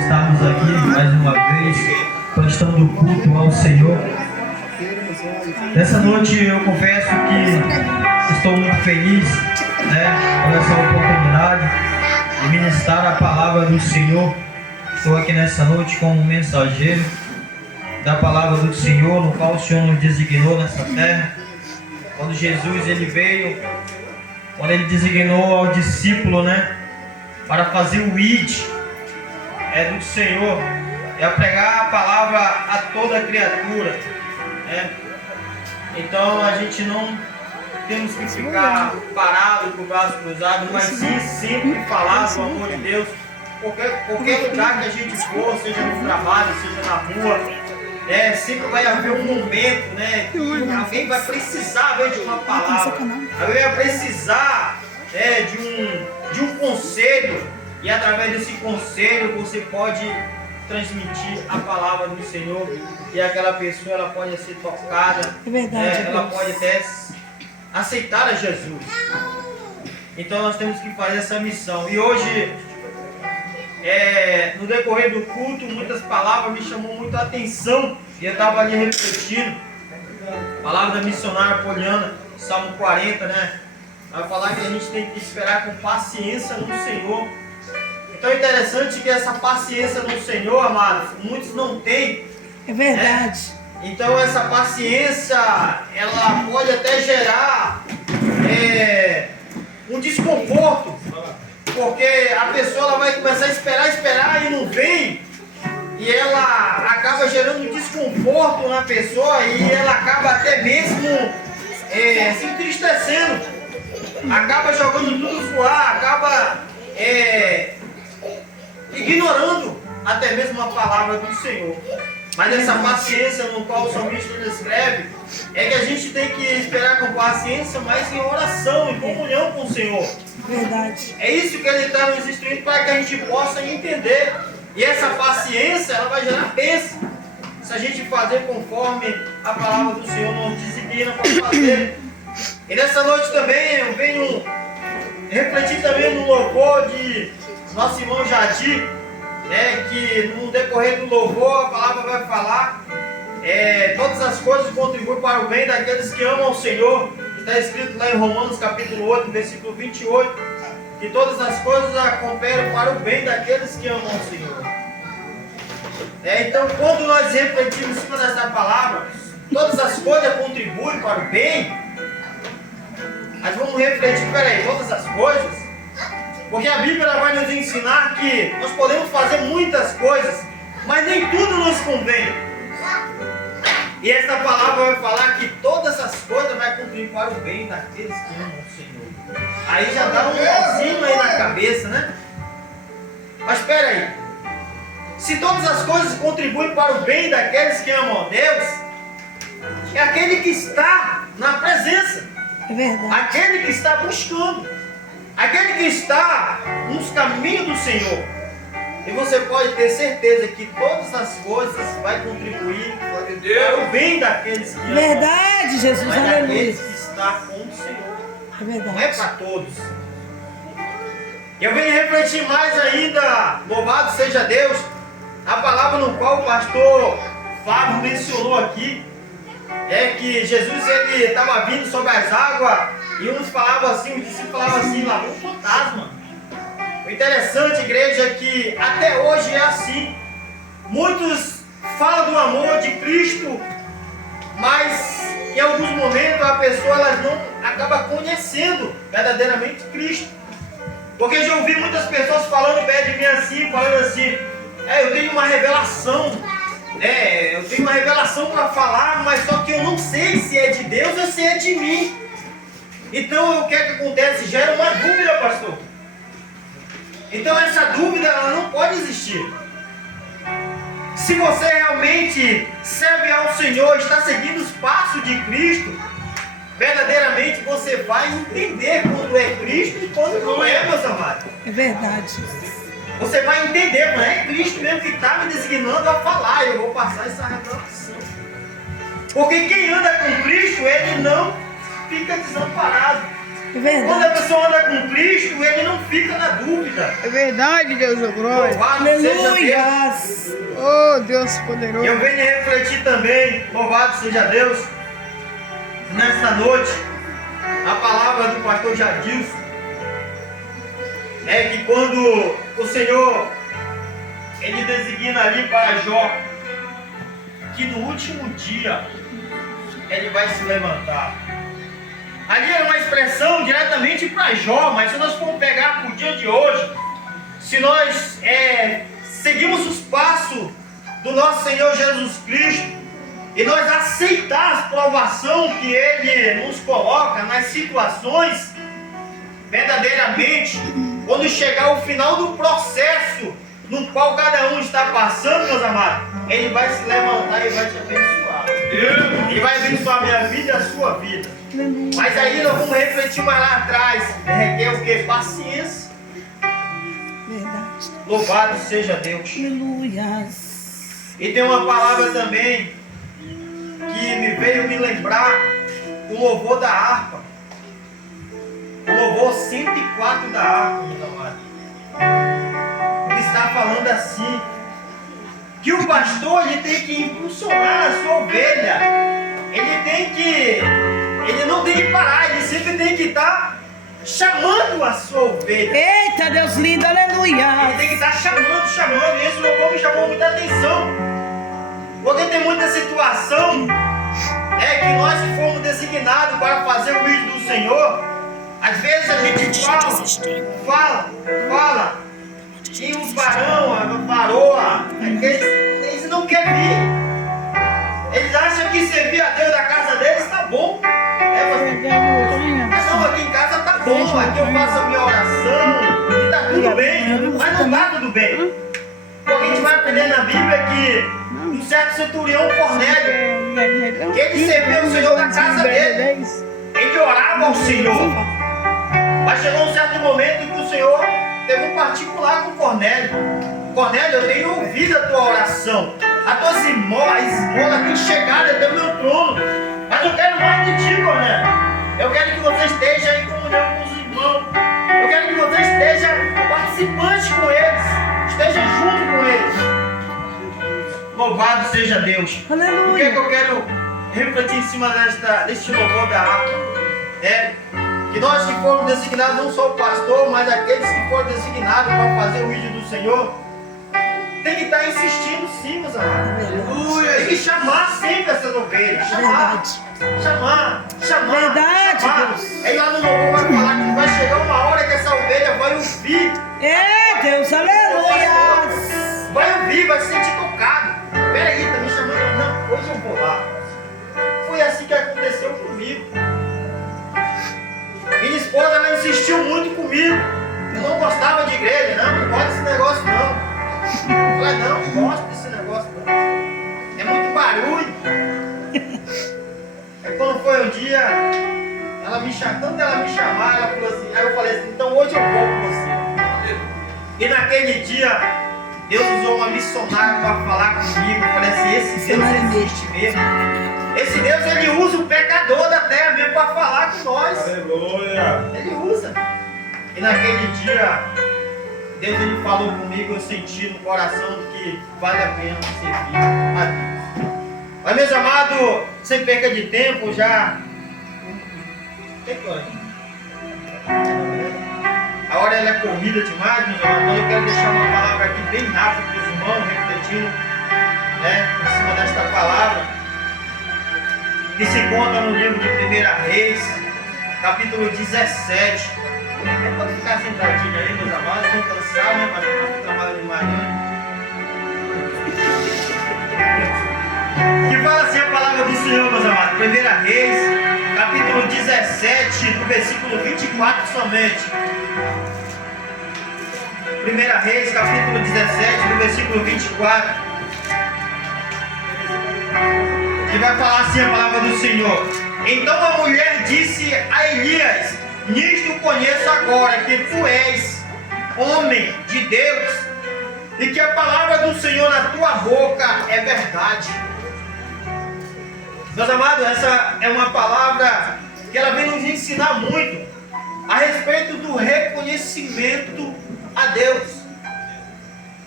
estarmos aqui mais uma vez, prestando culto ao Senhor. Nessa noite eu confesso que estou muito feliz, por essa oportunidade de ministrar a palavra do Senhor. Estou aqui nessa noite como mensageiro da palavra do Senhor, no qual o Senhor nos designou nessa terra. Quando Jesus ele veio, quando ele designou ao discípulo, para fazer o id do Senhor, a pregar a palavra a toda criatura. Então a gente não temos que ficar parado com o braço cruzado, mas sim sempre falar do amor de Deus. Qualquer lugar que a gente for, seja no trabalho, seja na rua, sempre vai haver um momento, que alguém vai precisar de uma palavra, alguém vai precisar de um conselho, e através desse conselho você pode transmitir a palavra do Senhor, e aquela pessoa ela pode ser tocada, ela pode até aceitar a Jesus. Então nós temos que fazer essa missão. E hoje, no decorrer do culto, muitas palavras me chamou muito a atenção, e eu estava ali refletindo. A palavra da missionária Poliana, Salmo 40, vai falar que a gente tem que esperar com paciência no Senhor. Então é interessante que essa paciência no Senhor, amados, muitos não têm. É verdade. Então essa paciência, ela pode até gerar um desconforto, porque a pessoa ela vai começar a esperar e não vem, e ela acaba gerando um desconforto na pessoa, e ela acaba até mesmo se entristecendo, acaba jogando tudo pro ar, acaba ignorando até mesmo a palavra do Senhor. Mas essa paciência no qual o salmista descreve, é que a gente tem que esperar com paciência, mas em oração, em comunhão com o Senhor. Verdade. É isso que ele está nos instruindo, para que a gente possa entender. E essa paciência, ela vai gerar bênção, se a gente fazer conforme a palavra do Senhor nos designa para fazer. E nessa noite também eu venho refletir também no louvor de nosso irmão Jadir, que no decorrer do louvor a palavra vai falar, todas as coisas contribuem para o bem daqueles que amam o Senhor. Está escrito lá em Romanos capítulo 8, versículo 28, que todas as coisas cooperam para o bem daqueles que amam o Senhor. Então quando nós refletimos em cima dessa palavra, todas as coisas contribuem para o bem, nós vamos refletir, todas as coisas, porque a Bíblia vai nos ensinar que nós podemos fazer muitas coisas, mas nem tudo nos convém. E essa palavra vai falar que todas as coisas vão contribuir para o bem daqueles que amam o Senhor. Aí já dá um nozinho aí na cabeça, Mas espera aí. Se todas as coisas contribuem para o bem daqueles que amam a Deus, é aquele que está na presença. É verdade. Aquele que está buscando. Aquele que está nos caminhos do Senhor. E você pode ter certeza que todas as coisas vão contribuir para o bem daqueles que amam. Verdade, Jesus, mas aleluia. daqueles que estão com o Senhor. É verdade. Não é para todos. E eu venho refletir mais ainda, louvado seja Deus, a palavra no qual o pastor Fábio mencionou aqui, que Jesus ele estava vindo sobre as águas, e uns falavam assim, os discípulos falavam assim, lá um fantasma. O interessante, igreja, é que até hoje é assim. Muitos falam do amor de Cristo, mas em alguns momentos a pessoa ela não acaba conhecendo verdadeiramente Cristo. Porque já ouvi muitas pessoas falando perto de mim assim, falando assim, eu tenho uma revelação, eu tenho uma revelação para falar, mas só que eu não sei se é de Deus ou se é de mim. Então o que é que acontece? Gera uma dúvida, pastor. Então essa dúvida ela não pode existir. Se você realmente serve ao Senhor, está seguindo os passos de Cristo, verdadeiramente você vai entender quando é Cristo e quando não é, meus amados. É verdade. Você vai entender, não é Cristo mesmo que está me designando a falar, eu vou passar essa revelação. Porque quem anda com Cristo, ele não fica desamparado. Quando a verdade. pessoa anda com Cristo, ele não fica na dúvida. É verdade, Deus, oh glória. Louvado seja Deus. Aleluia. Oh, Deus E poderoso. eu venho refletir também, louvado seja Deus, nesta noite, a palavra do pastor Jadilson, é que quando o Senhor, ele designa ali para Jó, que no último dia, ele vai se levantar. Ali é uma expressão diretamente para Jó, mas se nós formos pegar para o dia de hoje, se nós seguimos os passos do nosso Senhor Jesus Cristo e nós aceitar a provação que Ele nos coloca nas situações, verdadeiramente, quando chegar o final do processo no qual cada um está passando, meus amados, Ele vai se levantar e vai te abençoar. Ele vai abençoar a minha vida e a sua vida. Mas aí nós vamos refletir mais lá atrás. Requer o que? Paciência. Verdade. Louvado seja Deus. Aleluia. E tem uma palavra também que me veio me lembrar, o louvor da harpa. O louvor 104 da harpa, meus amados. Ele está falando assim, que o pastor ele tem que impulsionar a sua ovelha. Ele não tem que parar, ele sempre tem que estar chamando a sua ovelha. Eita, Deus lindo, aleluia. Ele tem que estar chamando. E esse louvor me chamou muita atenção. Porque tem muita situação que nós que fomos designados para fazer o vídeo do Senhor, às vezes a gente fala, e o varão, a varoa, eles não querem vir. Eles acham que servir a Deus da casa deles está bom. Não, aqui em casa está bom, aqui eu faço a minha oração, e está tudo bem, mas não está tudo bem. Porque a gente vai aprender na Bíblia que um certo centurião Cornélio, que ele serviu o Senhor da casa dele, ele orava ao Senhor. Mas chegou um certo momento em que o Senhor teve um particular com Cornélio. Cornélio, eu tenho ouvido a tua oração. As tuas esmolas têm chegado até o meu trono. Mas eu quero mais de ti, Cornélio. Eu quero que você esteja em comunhão com os irmãos. Eu quero que você esteja participante com eles. Esteja junto com eles. Louvado seja Deus. Aleluia. O que é que eu quero refletir em cima deste louvor da harpa? Que nós que fomos designados, não só o pastor, mas aqueles que foram designados para fazer o vídeo do Senhor, tem que estar insistindo sim, meus amados. Aleluia. Tem que chamar sempre essas ovelhas. Chamar. Verdade, Deus. Aí lá no louvor vai falar que vai chegar uma hora que essa ovelha vai ouvir. Deus, aleluia. Vai ouvir, vai se sentir tocado. Peraí, tá me chamando? Não, hoje eu vou lá. Foi assim que aconteceu comigo. Minha esposa, ela insistiu muito comigo. Eu não gostava de igreja, não gosto desse negócio não. Eu falei, não gosto desse negócio não. É muito barulho. Aí quando foi um dia, tanto ela me chamar, ela falou assim, aí eu falei assim, então hoje eu vou com você. E naquele dia, Deus usou uma missionária para falar comigo. Eu falei assim, esse Deus existe mesmo. Esse Deus, ele usa o pecador da terra mesmo para falar com nós. Aleluia. Ele usa. E naquele dia, Deus ele falou comigo, eu senti no coração que vale a pena servir a Deus. Mas, meus amados, sem perca de tempo, já... Tem que hora? A hora ela é corrida demais, meus amados. Eu quero deixar uma palavra aqui bem rápida para os irmãos, refletindo em cima desta palavra, que se encontra no livro de 1 Reis, capítulo 17. Pode ficar sentadinho aí, meus amados, não cansar, né? Para o trabalho de manhã. Que fala assim a palavra do Senhor, meus amados. 1 Reis, capítulo 17, do versículo 24 somente. 1 Reis, capítulo 17, do versículo 24. Que vai falar assim a palavra do Senhor. Então a mulher disse a Elias: nisto conheço agora que tu és homem de Deus e que a palavra do Senhor na tua boca é verdade. Meus amados, essa é uma palavra que ela vem nos ensinar muito a respeito do reconhecimento a Deus.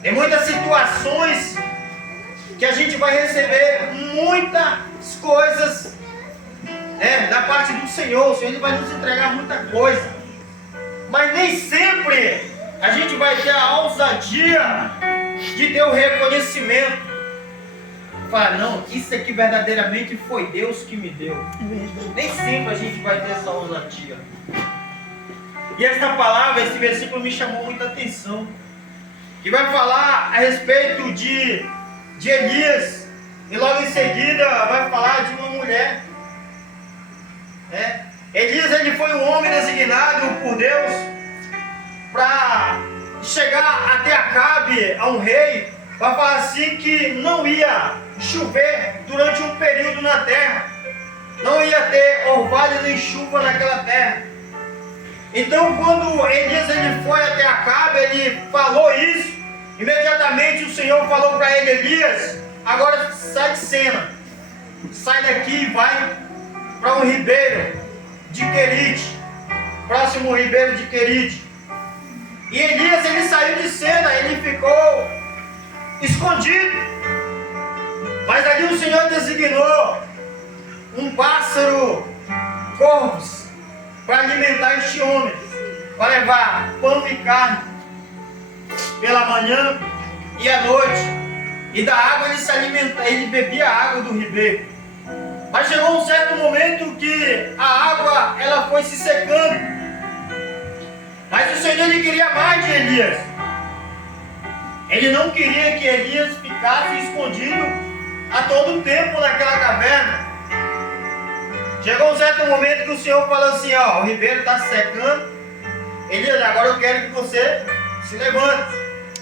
Tem muitas situações que a gente vai receber muitas coisas da parte do Senhor. O Senhor ele vai nos entregar muita coisa, mas nem sempre a gente vai ter a ousadia de ter o reconhecimento. Falar, não, isso aqui verdadeiramente foi Deus que me deu. Nem sempre a gente vai ter essa ousadia. E esta palavra, esse versículo me chamou muita atenção. Que vai falar a respeito de Elias. E logo em seguida vai falar de uma mulher. Elias ele foi um homem designado por Deus para chegar até Acabe, a um rei. Vai falar assim que não ia chover durante um período na terra. Não ia ter orvalho nem chuva naquela terra. Então quando Elias ele foi até Acabe, ele falou isso. Imediatamente o Senhor falou para ele, Elias, agora sai de cena. Sai daqui e vai para um ribeiro de Querite. Próximo ribeiro de Querite. E Elias ele saiu de cena, ele ficou escondido. Mas ali o Senhor designou um pássaro, corvos, para alimentar este homem, para levar pão e carne pela manhã e à noite. E da água ele se alimenta, ele bebia a água do ribeiro. Mas chegou um certo momento que a água ela foi se secando. Mas o Senhor ele queria mais de Elias. Ele não queria que Elias ficasse escondido a todo tempo naquela caverna. Chegou um certo momento que o Senhor falou assim, ó, o ribeiro está secando. Elias, agora eu quero que você se levante.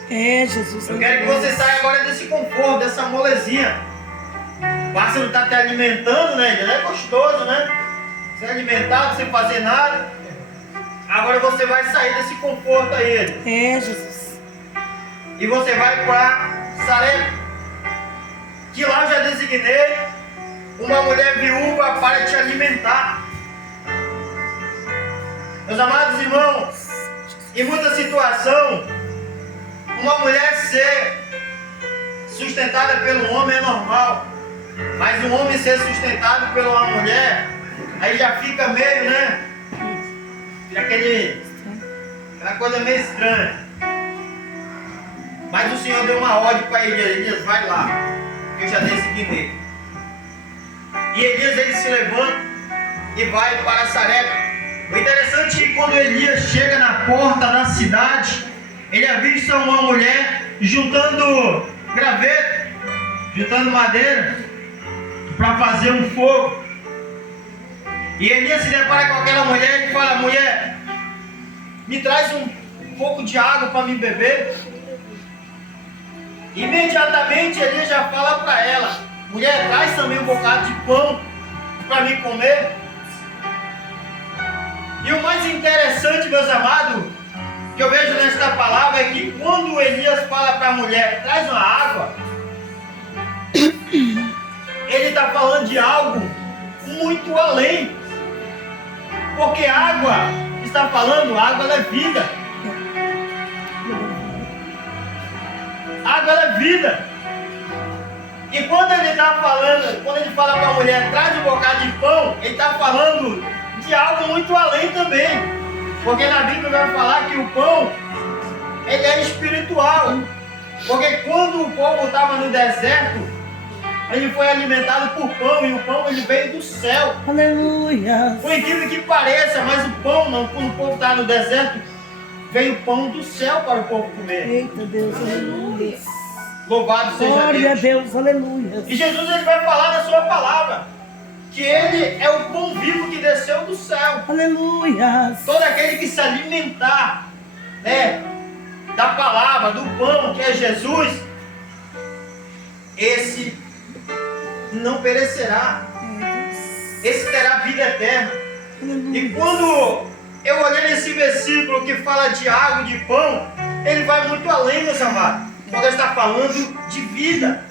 Jesus. Eu quero que você saia agora desse conforto, dessa molezinha. O pássaro está te alimentando, né? Ele é gostoso, né? Sem alimentado, sem fazer nada. Agora você vai sair desse conforto aí. Jesus. E você vai para Sarepta, que lá eu já designei uma mulher viúva para te alimentar. Meus amados irmãos, em muita situação, uma mulher ser sustentada pelo homem é normal, mas um homem ser sustentado pela uma mulher, aí já fica meio, né? Aquela coisa meio estranha. Mas o Senhor deu uma ordem para Elias, vai lá, que eu já designei. E Elias ele se levanta e vai para Sarepta. O interessante é que quando Elias chega na porta da cidade, ele avista uma mulher juntando graveto, juntando madeira para fazer um fogo. E Elias se depara com aquela mulher e fala, mulher, me traz um pouco de água para me beber. Imediatamente Elias já fala para ela, mulher, traz também um bocado de pão para me comer. E o mais interessante, meus amados, que eu vejo nesta palavra é que quando Elias fala para a mulher, traz uma água, ele está falando de algo muito além. Porque água, está falando, água ela é vida. Água ela é vida. E quando ele está falando, quando ele fala para a mulher, traz um bocado de pão, ele está falando de algo muito além também. Porque na Bíblia vai falar que o pão, ele é espiritual. Porque quando o povo estava no deserto, ele foi alimentado por pão, e o pão ele veio do céu. Aleluia. Por incrível que pareça, mas o pão, não, quando o povo estava no deserto, veio pão do céu para o povo comer. Eita Deus, aleluia. Louvado seja Glória a Deus. Deus, aleluia. E Jesus ele vai falar na sua palavra que ele é o pão vivo que desceu do céu. Aleluia. Todo aquele que se alimentar, né, da palavra, do pão que é Jesus, esse não perecerá. Esse terá vida eterna. E quando eu olhei nesse versículo que fala de água e de pão, ele vai muito além, meus amados. Quando ele está falando de vida.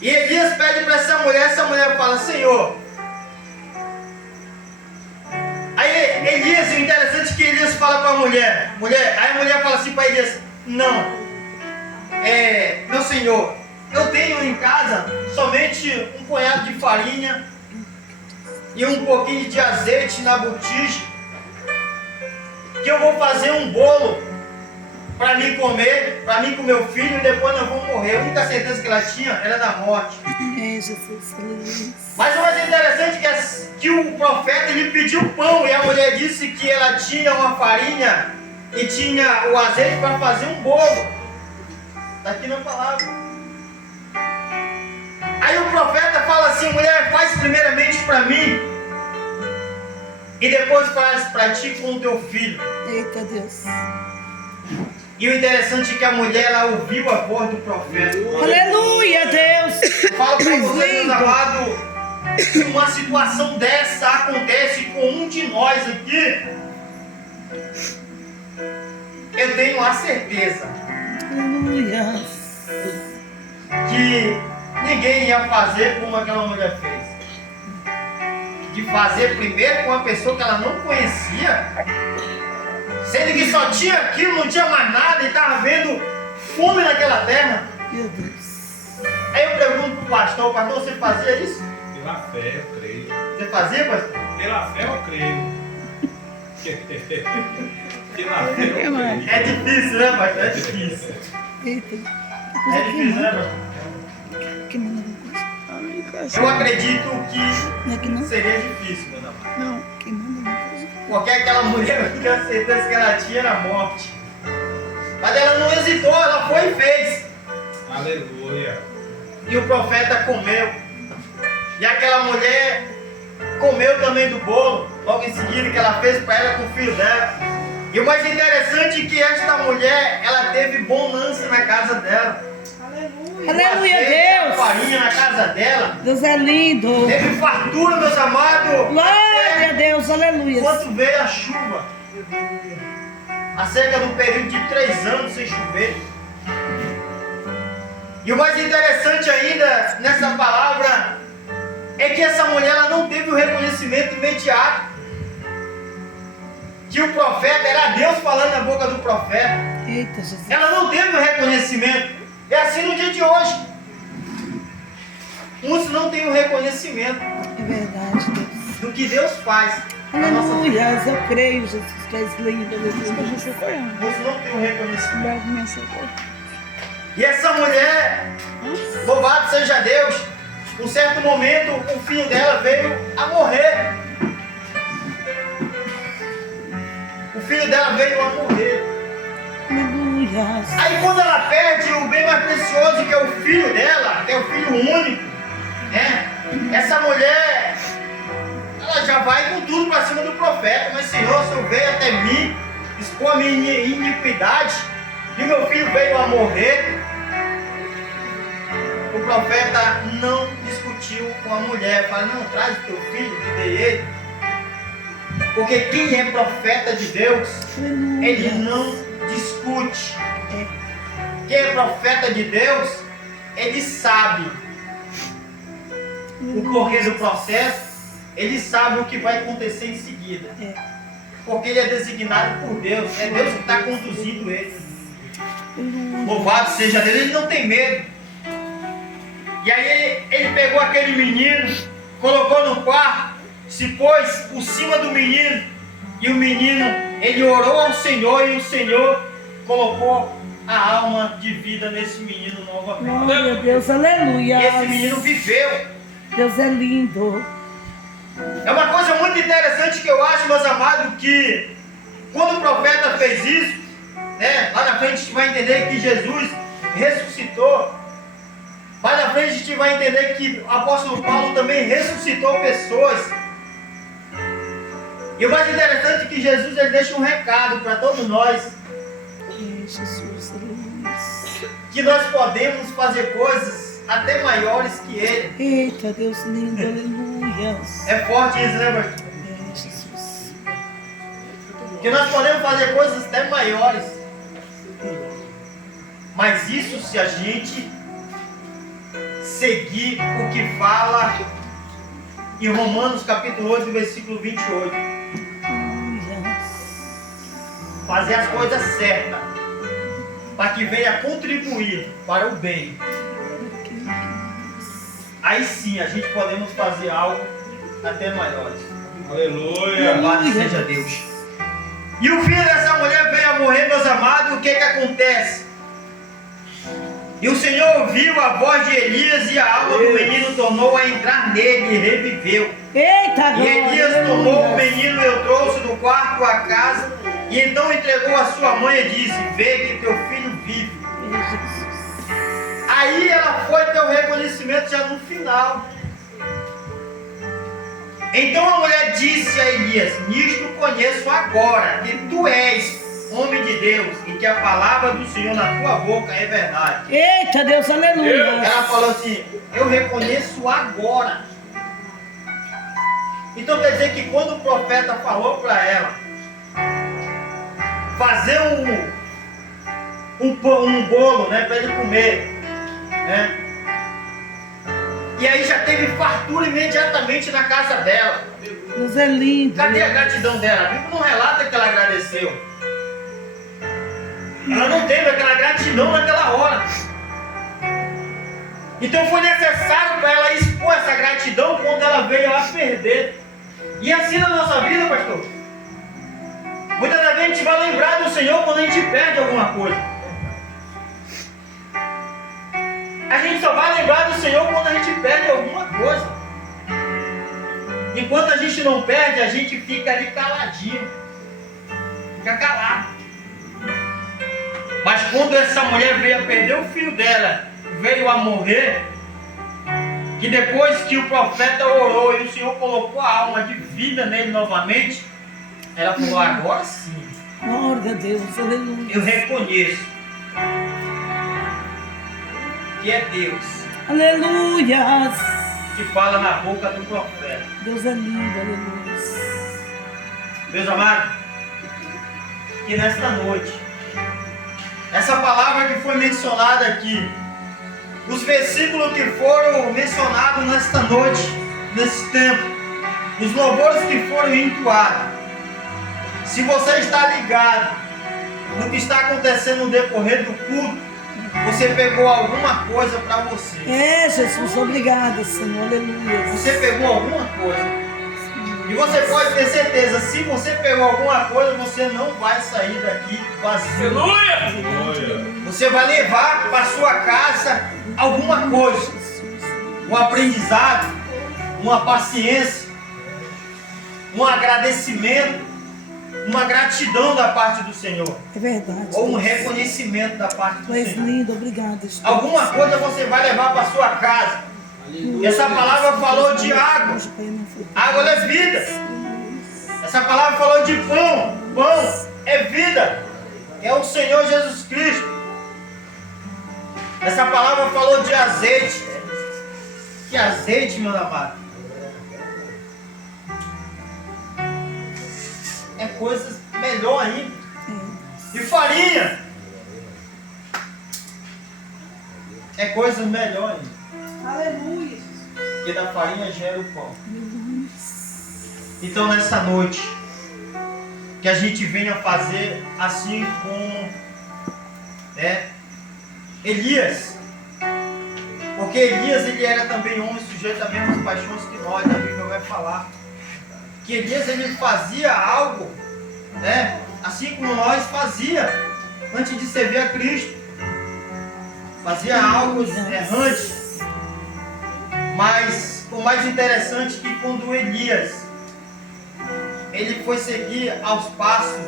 E Elias pede para essa mulher fala, Senhor. Aí Aí Elias, o interessante é que Elias fala para a mulher, aí a mulher fala assim para Elias, não, meu senhor, eu tenho em casa somente um punhado de farinha e um pouquinho de azeite na botija, que eu vou fazer um bolo para mim comer, para mim com meu filho, e depois nós vamos morrer. A única certeza que ela tinha era da morte. Jesus, aleluia. Mas o mais interessante é que o profeta ele pediu pão, e a mulher disse que ela tinha uma farinha e tinha o azeite para fazer um bolo. Está aqui na palavra. Aí o profeta fala assim, mulher, faz primeiramente para mim e depois faz para ti com o teu filho. Eita Deus. E o interessante é que a mulher ela ouviu a voz do profeta. Aleluia, Deus. Falo para vocês, meus Lindo. amados, se uma situação dessa acontece com um de nós aqui, eu tenho a certeza Aleluia. que ninguém ia fazer como aquela mulher fez. De fazer primeiro com uma pessoa que ela não conhecia, sendo que só tinha aquilo, não tinha mais nada, e estava vendo fome naquela terra. Meu Deus. Aí eu pergunto pro pastor, você fazia isso? Pela fé, eu creio. Você fazia, pastor? Pela fé, eu creio. Pela fé, eu creio. É difícil, né, pastor? É difícil. Eita. É difícil, né, pastor? Queimando alguma coisa. Eu acredito que Não é que não? seria difícil, meus amados. Não. Queimando alguma coisa. Porque aquela mulher, a única certeza que ela tinha era a morte. Mas ela não hesitou, ela foi e fez. Aleluia. E o profeta comeu. E aquela mulher comeu também do bolo, logo em seguida que ela fez para ela com o filho dela. E o mais interessante é que esta mulher, ela teve bonança na casa dela. Aleluia, Azeite, Deus. farinha na casa dela. Deus é lindo. Teve fartura, meus amados. Glória a Deus, aleluia. Enquanto veio a chuva. Acerca do período de 3 anos sem chover. E o mais interessante ainda nessa palavra é que essa mulher ela não teve o reconhecimento imediato. Que o profeta era Deus falando na boca do profeta. Eita, Jesus. Ela não teve o reconhecimento. É assim no dia de hoje. Uns não têm o reconhecimento É verdade, Deus. do que Deus faz na nossa vida. Aleluia, eu creio, Jesus, que és lindo, Jesus. Uns não têm o reconhecimento. E essa mulher, louvado seja Deus, em certo momento o filho dela veio a morrer. O filho dela veio a morrer. Aleluia. Aí quando ela perde o bem mais precioso, que é o filho dela, que é o filho único, né? Essa mulher, ela já vai com tudo para cima do profeta. Mas Senhor, o Senhor veio até mim, expor a minha iniquidade, e meu filho veio a morrer. O profeta não discutiu com a mulher, fala, não, traz o teu filho, que dei ele. Porque quem é profeta de Deus, ele não discute. Quem é profeta de Deus, ele sabe o porquê do processo, ele sabe o que vai acontecer em seguida. Porque ele é designado por Deus, é Deus que está conduzindo ele. Louvado seja Deus, ele não tem medo. E aí ele pegou aquele menino, colocou no quarto, se pôs por cima do menino, e o menino, ele orou ao Senhor, e o Senhor colocou a alma de vida nesse menino novamente. Glória a Deus, aleluia. E esse menino viveu. Deus é lindo. É uma coisa muito interessante que eu acho, meus amados, que quando o profeta fez isso, né, lá na frente a gente vai entender que Jesus ressuscitou. Lá na frente a gente vai entender que o apóstolo Paulo também ressuscitou pessoas. E o mais interessante é que Jesus ele deixa um recado para todos nós. Jesus, aleluia. Que nós podemos fazer coisas até maiores que Ele. Eita, Deus lindo, aleluia. É forte isso, né, pastor? É, Jesus. Que nós podemos fazer coisas até maiores. Mas isso se a gente seguir o que fala em Romanos capítulo 8, versículo 28. fazer as coisas certas, para que venha contribuir para o bem. Aí sim a gente podemos fazer algo até maiores. Aleluia. Louvado seja Deus. E o filho dessa mulher veio a morrer, meus amados, o que acontece? E o Senhor ouviu a voz de Elias e a alma do menino tornou a entrar nele e reviveu. Eita, E glória. Elias tomou o aleluia. menino e o trouxe do quarto à casa, e então entregou a sua mãe e disse: vê que teu filho vive. Ei, Jesus. Aí ela foi ter o reconhecimento já no final. Então a mulher disse a Elias: nisto conheço agora que tu és homem de Deus e que a palavra do Senhor na tua boca é verdade. Eita, Deus, aleluia. Ela falou assim: eu reconheço agora. Então quer dizer que quando o profeta falou para ela fazer um bolo, né, para ele comer, né? E aí já teve fartura imediatamente na casa dela. Deus é lindo. Cadê a gratidão dela? A Bíblia não relata que ela agradeceu. Ela não teve aquela gratidão naquela hora. Então foi necessário para ela expor essa gratidão quando ela veio a perder. E assim na nossa vida, pastor. Muitas vezes a gente vai lembrar do Senhor quando a gente perde alguma coisa. A gente só vai lembrar do Senhor quando a gente perde alguma coisa. Enquanto a gente não perde, a gente fica ali caladinho. Fica calado. Mas quando essa mulher veio a perder o filho dela, veio a morrer, que depois que o profeta orou e o Senhor colocou a alma de vida nele novamente, ela falou: agora sim, Glória a Deus, aleluia. eu reconheço que é Deus Aleluia. que fala na boca do profeta. Deus é lindo, aleluia. Meus amados, que nesta noite, essa palavra que foi mencionada aqui, os versículos que foram mencionados nesta noite, nesse tempo, os louvores que foram entoados, se você está ligado no que está acontecendo no decorrer do culto, você pegou alguma coisa para você. É, Jesus, obrigada, Senhor, aleluia. Você pegou alguma coisa. E você pode ter certeza, se você pegou alguma coisa, você não vai sair daqui vazio. Aleluia. Você vai levar para sua casa alguma coisa. Um aprendizado, uma paciência, um agradecimento, uma gratidão da parte do Senhor. É verdade. Ou um Deus. reconhecimento da parte do Tu és Senhor. lindo, obrigada, Espírito. Alguma coisa você vai levar para sua casa. E essa palavra falou de água. Água é vida. Essa palavra falou de pão. Pão é vida. É o Senhor Jesus Cristo. Essa palavra falou de azeite. Que azeite, meu amado? É coisa melhor ainda. E farinha. É coisa melhor ainda. Aleluia. Porque da farinha gera o pão. Então nessa noite, que a gente venha fazer assim como Elias. Porque Elias, ele era também homem sujeito às mesmas paixões que nós, a Bíblia vai falar. Que Elias, ele fazia algo, assim como nós fazia antes de servir a Cristo. Fazia algo errante. Mas o mais interessante é que quando Elias ele foi seguir aos passos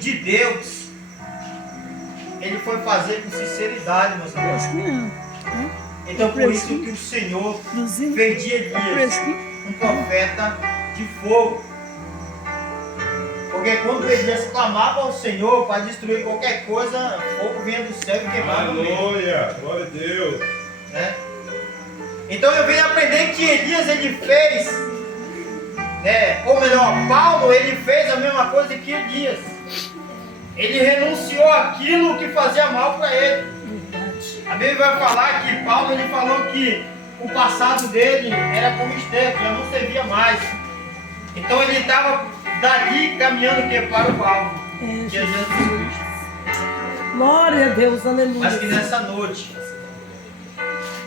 de Deus, ele foi fazer com sinceridade, meus amigos. Então por isso que o Senhor fez de Elias um profeta de fogo. Porque quando Elias clamava ao Senhor para destruir qualquer coisa, fogo vinha do céu e queimava no meio. Aleluia. Glória a Deus. Então eu venho aprender que Elias ele fez, ou melhor, Paulo ele fez a mesma coisa que Elias. Ele renunciou àquilo que fazia mal para ele. A Bíblia vai falar que Paulo ele falou que o passado dele era como esterco, já não servia mais. Então ele estava dali caminhando para o alvo. É, que é Jesus Cristo. Glória a Deus, Mas que aleluia. nessa noite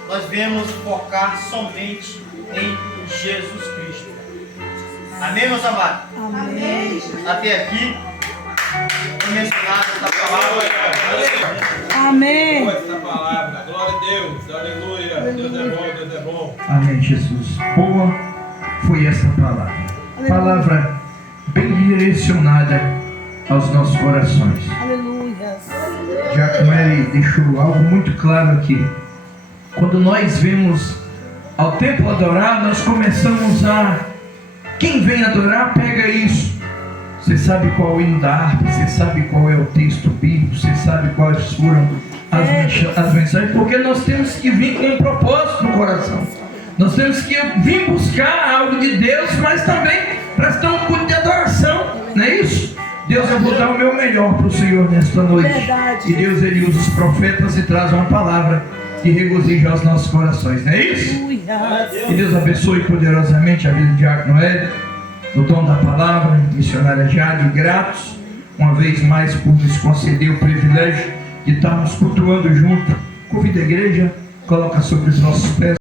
nós viemos focar somente em Jesus Cristo. Amém, meus amados? Amém. Até aqui foi mencionada esta palavra. Amém. Esta palavra. Glória a Deus. Aleluia. Deus é bom, Deus é bom. Amém, Jesus. Boa foi essa palavra. Palavra bem direcionada aos nossos corações. Aleluia. Diácono Eli deixou algo muito claro aqui. Quando nós vemos ao templo adorar, nós começamos a... Quem vem adorar, pega isso. Você sabe qual é o hino da harpa, você sabe qual é o texto bíblico, você sabe quais foram as mensagens, porque nós temos que vir com um propósito no coração. Nós temos que vir buscar algo de Deus, mas também prestar um culto de adoração, não é isso? Deus, eu vou dar o meu melhor para o Senhor nesta noite. Verdade. E Deus, Ele usa os profetas e traz uma palavra que regozija os nossos corações, não é isso? Aleluia. Que Deus abençoe poderosamente a vida do Diácono Hélio, o dom da palavra, missionária Jade, gratos uma vez mais por nos conceder o privilégio de estarmos cultuando junto. Convida a igreja, coloca sobre os nossos pés.